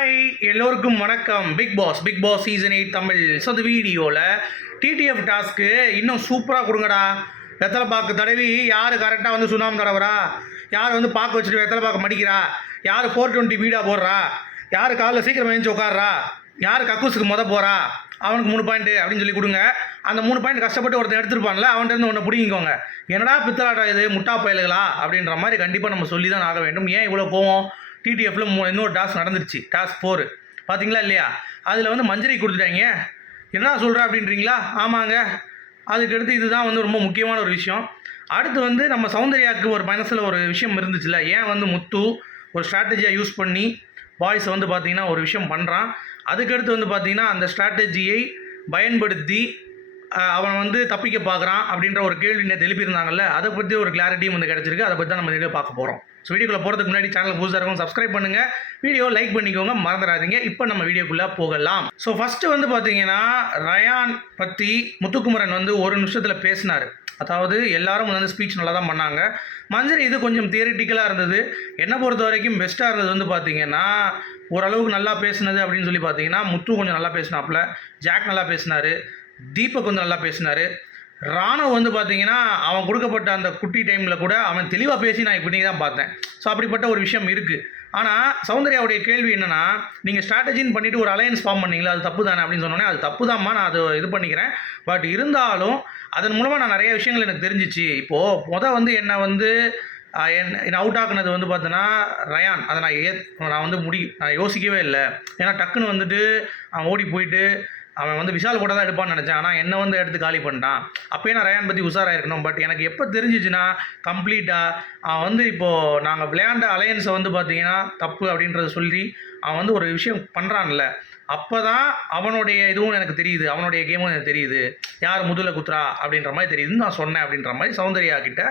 Hi எல்லோருக்கும் வணக்கம். Bigg Boss Bigg Boss season eight Tamil. So அந்த வீடியோவில் டிடிஎஃப் டாஸ்க்கு இன்னும் சூப்பராக கொடுங்கடா. வெத்தலை பாக்கு தடவி யார் கரெக்டாக வந்து சுண்ணாம்பு தடவுறா யார் வந்து பார்க்க வச்சுட்டு வெத்தலை பாக்கு மடிக்கிறா? யார் ஃபோர் டுவெண்ட்டி வீடாக போடுறா? யார் காலைல சீக்கிரம் எழுந்து உட்கார்றா யார் கக்கூஸுக்கு மொதல் போகிறா அவனுக்கு மூணு பாயிண்ட்டு அப்படின்னு சொல்லி கொடுங்க. அந்த மூணு பாயிண்ட் கஷ்டப்பட்டு ஒருத்தன் எடுத்துருப்பான்ல அவன்கிட்ட இருந்து ஒன்று பிடிங்கிக்கோங்க. என்னடா பித்தலாட்டம் இது முட்டா பயலுகளா? அப்படின்ற மாதிரி கண்டிப்பாக நம்ம சொல்லி தான் ஆக வேண்டும். ஏன் இவ்வளோ போவோம் டிடிஎஃப்ல இன்னொரு டாஸ்க் நடந்துருச்சு. டாஸ்க் ஃபோர் பார்த்தீங்களா இல்லையா? அதில் வந்து மஞ்சரி கொடுத்துட்டாங்க. என்ன சொல்கிற அப்படின்றீங்களா? ஆமாங்க. அதுக்கடுத்து இதுதான் வந்து ரொம்ப முக்கியமான ஒரு விஷயம். அடுத்து வந்து நம்ம சௌந்தர்யாவுக்கு ஒரு மனசில் ஒரு விஷயம் இருந்துச்சுல்ல? ஏன் வந்து முத்து ஒரு ஸ்ட்ராட்டஜியாக யூஸ் பண்ணி பாய்ஸை வந்து பார்த்தீங்கன்னா ஒரு விஷயம் பண்ணுறான் அதுக்கடுத்து வந்து பார்த்திங்கன்னா அந்த ஸ்ட்ராட்டஜியை பயன்படுத்தி அவன் வந்து தப்பிக்க பார்க்குறான் அப்படின்ற ஒரு கேள்வி நேற்று எழுப்பியிருந்தாங்கல்ல அதை பற்றி ஒரு கிளாரிட்டியும் வந்து கிடச்சிருக்கு. அதை பற்றி தான் நம்ம வீடியோ பார்க்க போகிறோம் ஸோ வீடியோக்குள்ளே போகிறதுக்கு முன்னாடி சேனல் புதுசாக இருக்கும் சப்ஸ்கிரைப் பண்ணுங்கள் வீடியோ லைக் பண்ணிக்கோங்க மறந்துடாதீங்க. இப்போ நம்ம வீடியோக்குள்ளே போகலாம். ஸோ ஃபஸ்ட்டு வந்து பார்த்தீங்கன்னா ரயான் பற்றி முத்துக்குமரன் வந்து ஒரு நிமிஷத்தில் பேசினார். அதாவது எல்லாரும் வந்து ஸ்பீச் நல்லா தான் பண்ணாங்க. மஞ்சரி இது கொஞ்சம் தியரிட்டிக்கலாக இருந்தது. என்னை பொறுத்த வரைக்கும் பெஸ்ட்டாக இருந்தது வந்து பார்த்திங்கன்னா ஓரளவுக்கு நல்லா பேசுனது அப்படின்னு சொல்லி பார்த்தீங்கன்னா முத்து கொஞ்சம் நல்லா பேசினாப்புல. ஜாக் நல்லா பேசினார். தீபக் வந்து நல்லா பேசினார். ராணுவ வந்து பார்த்தீங்கன்னா அவன் கொடுக்கப்பட்ட அந்த குட்டி டைமில் கூட அவன் தெளிவாக பேசி நான் இப்படி தான் பார்த்தேன். ஸோ அப்படிப்பட்ட ஒரு விஷயம் இருக்குது ஆனால் சௌந்தர்யாவுடைய கேள்வி என்னென்னா நீங்கள் ஸ்ட்ராட்டஜின்னு பண்ணிவிட்டு ஒரு அலையன்ஸ் ஃபார்ம் பண்ணீங்களா? அது தப்பு தானே அப்படின்னு சொன்னோன்னே அது தப்பு தான்மா நான் அதை இது பண்ணிக்கிறேன். பட் இருந்தாலும் அதன் மூலமாக நான் நிறைய விஷயங்கள் எனக்கு தெரிஞ்சிச்சு. இப்போது முத வந்து என்னை வந்து என் என்னை அவுட் ஆக்குனது வந்து பார்த்தோன்னா ரயான். அதை நான் ஏ நான் வந்து முடி நான் யோசிக்கவே இல்லை. ஏன்னா டக்குன்னு வந்துட்டு அவன் ஓடி போயிட்டு அவன் வந்து விஷால் கூட தான் எடுப்பான்னு நினச்சேன். ஆனால் என்னை வந்து எடுத்து காலி பண்ணிட்டான். அப்போயே நான் ரயான் பற்றி உஷாராயிருக்கணும் பட் எனக்கு எப்போ தெரிஞ்சிச்சுன்னா கம்ப்ளீட்டாக அவன் வந்து இப்போது நாங்கள் விளையாண்ட அலையன்ஸை வந்து பார்த்தீங்கன்னா தப்பு அப்படின்றத சொல்லி அவன் வந்து ஒரு விஷயம் பண்ணுறான்ல அப்போ தான் அவனுடைய இதுவும் எனக்கு தெரியுது. அவனுடைய கேமும் எனக்கு தெரியுது. யார் முதுல குத்துறா அப்படின்ற மாதிரி தெரியுதுன்னு நான் சொன்னேன் அப்படின்ற மாதிரி சௌந்தர்யா கிட்ட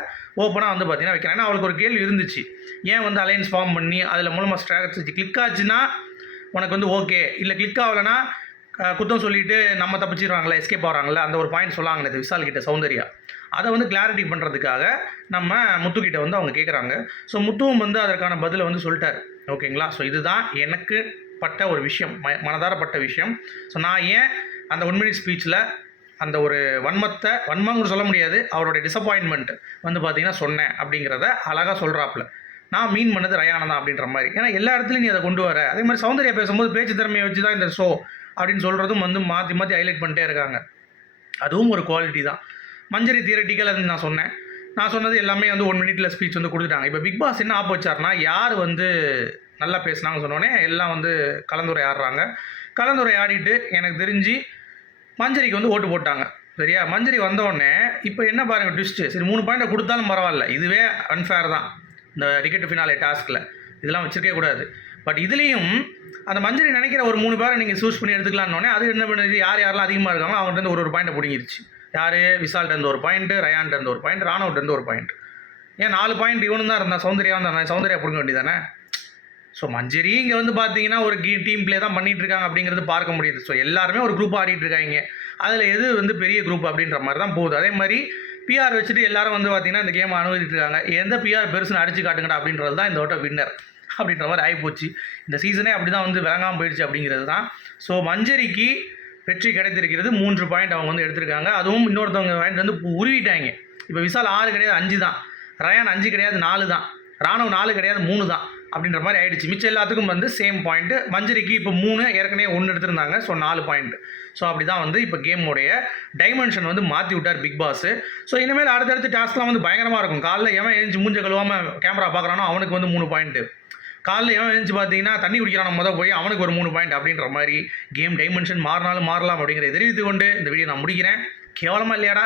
ஓப்பனாக வந்து பார்த்தீங்கன்னா வைக்கிறேன். ஏன்னா அவளுக்கு ஒரு கேள்வி இருந்துச்சு. ஏன் வந்து அலையன்ஸ் ஃபார்ம் பண்ணி அதில் மூலமாக ஸ்ட்ராட்டஜி கிளிக் ஆச்சுன்னா உனக்கு வந்து ஓகே இல்லை கிளிக் ஆகலைன்னா குத்தம் சொல்லிட்டு நம்ம தப்பிச்சிடுவாங்களே எஸ்கேப் ஆகிறாங்களே அந்த ஒரு பாயிண்ட் சொல்லாங்க நேத்து விஷால் கிட்ட சௌந்தர்யா. அதை வந்து கிளாரிட்டி பண்ணுறதுக்காக நம்ம முத்துக்கிட்ட வந்து அவங்க கேட்குறாங்க ஸோ முத்துவும் வந்து அதற்கான பதிலை வந்து சொல்லிட்டாரு. ஓகேங்களா ஸோ இதுதான் எனக்கு பட்ட ஒரு விஷயம் ம மனதாரப்பட்ட விஷயம். ஸோ நான் ஏன் அந்த ஒன் மினிட் ஸ்பீச்சில் அந்த ஒரு வன்மத்தை வன்மம்னு சொல்ல முடியாது அவருடைய டிசப்பாயின்மெண்ட் வந்து பார்த்தீங்கன்னா சொன்னேன் அப்படிங்கிறத அழகாக சொல்கிறாப்புல நான் மீன் பண்ணது ரயானதான் அப்படின்ற மாதிரி. ஏன்னா எல்லா இடத்துலையும் நீ அதை கொண்டு வர. அதே மாதிரி சௌந்தர்யா பேசும்போது பேச்சு திறமையை வச்சு தான் இந்த ஷோ அப்படின்னு சொல்கிறதும் வந்து மாற்றி மாற்றி ஹைலைட் பண்ணிட்டே இருக்காங்க. அதுவும் ஒரு குவாலிட்டி தான். மஞ்சரி தியரட்டிக்கல் அது நான் சொன்னேன். நான் சொன்னது எல்லாமே வந்து ஒன் மினிட்ல ஸ்பீச் வந்து கொடுத்துட்டாங்க. இப்போ பிக் பாஸ் என்ன ஆப் வச்சார்னா யார் வந்து நல்லா பேசுனாங்கன்னு சொன்னோடனே எல்லாம் வந்து கலந்துரையாடுறாங்க. கலந்துரையாடிட்டு எனக்கு தெரிஞ்சு மஞ்சரிக்கு வந்து ஓட்டு போட்டாங்க. சரியா? மஞ்சரி வந்தோடனே இப்போ என்ன பாருங்கள் ட்விஸ்ட்டு சரி மூணு பாயிண்ட்டை கொடுத்தாலும் பரவாயில்ல. இதுவே அன்ஃபேர் தான். இந்த டிக்கெட் ஃபினாலே டாஸ்கில் இதெல்லாம் வச்சுருக்கே கூடாது. பட் இதுலேயும் அந்த மஞ்சரி நினைக்கிற ஒரு மூணு பேரை நீங்கள் சூஸ் பண்ணி எடுத்துக்கலான்னொடனே அது என்ன பண்ணுது? யார் யாரெல்லாம் அதிகமாக இருக்காங்களோ அவங்கள்ட்ட ஒரு ஒரு பாயிண்ட்டை பிடிங்கிருச்சு. யார்? விசால்ட்ட ஒரு பாயிண்ட்டு ரயான்ட்ட ஒரு பாயிண்ட் ராணவட்ட ஒரு பாயிண்ட் ஏன் நாலு பாயிண்ட் இவனு தான் இருந்தான் சௌந்தர்யா தான் சௌந்தர்யா பிடிங்க வேண்டியதானே ஸோ மஞ்சரி இங்கே வந்து பார்த்தீங்கன்னா ஒரு கீ டீம் ப்ளே தான் பண்ணிகிட்டு இருக்காங்க அப்படிங்கிறது பார்க்க முடியுது. ஸோ எல்லாருமே ஒரு குரூப் ஆடிட்டு இருக்காங்க. அதில் எது வந்து பெரிய குரூப் அப்படின்ற மாதிரி தான் போகுது. அதே மாதிரி பிஆர் வச்சுட்டு எல்லாரும் வந்து பார்த்தீங்கன்னா இந்த கேம் அனுமதிட்டு எந்த பிஆர் பெருசுன்னு அடிச்சு காட்டுங்கடா அப்படின்றது தான் இந்த வட்டம் வின்னர் அப்படின்ற மாதிரி ஆகிப்போச்சு இந்த சீசனே அப்படி தான் வந்து விளங்காமல் போயிடுச்சு அப்படிங்கிறது தான். ஸோ மஞ்சரிக்கு வெற்றி கிடைத்திருக்கிறது மூன்று பாயிண்ட் அவங்க வந்து எடுத்திருக்காங்க. அதுவும் இன்னொருத்தவங்க பாயிண்ட் வந்து உருவிட்டாங்க. இப்போ விசால் ஆறு கிடையாது அஞ்சு தான். ரயான் அஞ்சு கிடையாது நாலு தான். ராணுவ நாலு கிடையாது மூணு தான். அப்படின்ற மாதிரி ஆயிடுச்சு. மிச்சம் எல்லாத்துக்கும் வந்து சேம் பாயிண்ட்டு மஞ்சரிக்கு இப்போ மூணு ஏற்கனவே ஒன்று எடுத்திருந்தாங்க. ஸோ நாலு பாயிண்ட் ஸோ அப்படி தான் வந்து இப்போ கேமோடைய டைமென்ஷன் வந்து மாற்றி விட்டார் பிக் பாஸ் ஸோ இனிமேல் அடுத்தடுத்து டாஸ்க்லாம் வந்து பயங்கரமாக இருக்கும். காலைல எவன் எழுந்து மூஞ்ச கழுவாமல் கேமரா பார்க்குறானோ அவனுக்கு வந்து மூணு பாயிண்ட்டு காலைல எவன் எழுந்து பார்த்தீங்கன்னா தண்ணி குடிக்கிறான் முதல் போய் அவனுக்கு ஒரு மூணு பாயிண்ட் அப்படின்ற மாதிரி கேம் டைமென்ஷன் மாறினாலும் மாறலாம் அப்படிங்கிறத தெரிவித்து கொண்டு இந்த வீடியோ நான் முடிக்கிறேன். கேவலமாக இல்லையாடா?